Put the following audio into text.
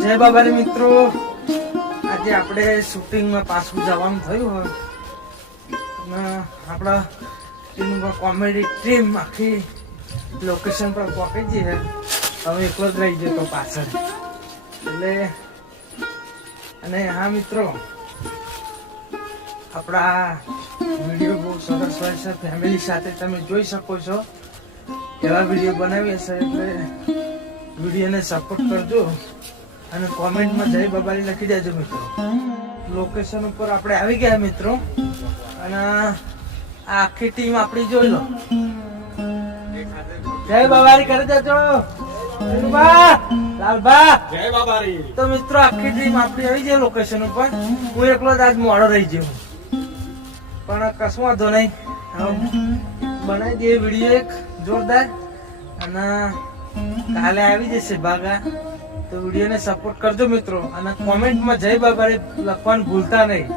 જય બાબારી મિત્રો, આજે આપણે શૂટિંગમાં પાછું જવાનું થયું હોય અને આપણા ટીમમાં કોમેડી ટીમ આખી લોકેશન પર પહોંચી જઈએ. હવે એકલો જ રહી જતો પાછળ એટલે. અને હા મિત્રો, આપણા વિડીયો બહુ સરસ હોય છે, ફેમિલી સાથે તમે જોઈ શકો છો એવા વિડીયો બનાવીએ છે. એટલે વિડીયોને સપોર્ટ કરજો અને કોમેન્ટમાં જય બાબારી લખી દેજો મિત્રો. લોકેશન ઉપર આપણે આવી ગયા મિત્રો, અને આ આખી ટીમ આપણી જોઈ લો. જય બાબારી કરી દેજો લાલભા. જય બાબારી. તો મિત્રો આખી ટીમ આપણી આવી જાય લોકેશન ઉપર. હું એકલો જ આજ મોડો રહી ગયો, પણ કશું વાંધો નહીં. બનાવી દઈએ વિડીયો એક જોરદાર, અને કાલે આવી જશે ભાગા. તો વિડીયોને સપોર્ટ કરજો મિત્રો, અને કોમેન્ટમાં જય બાબારી લખવાનું ભૂલતા નહીં.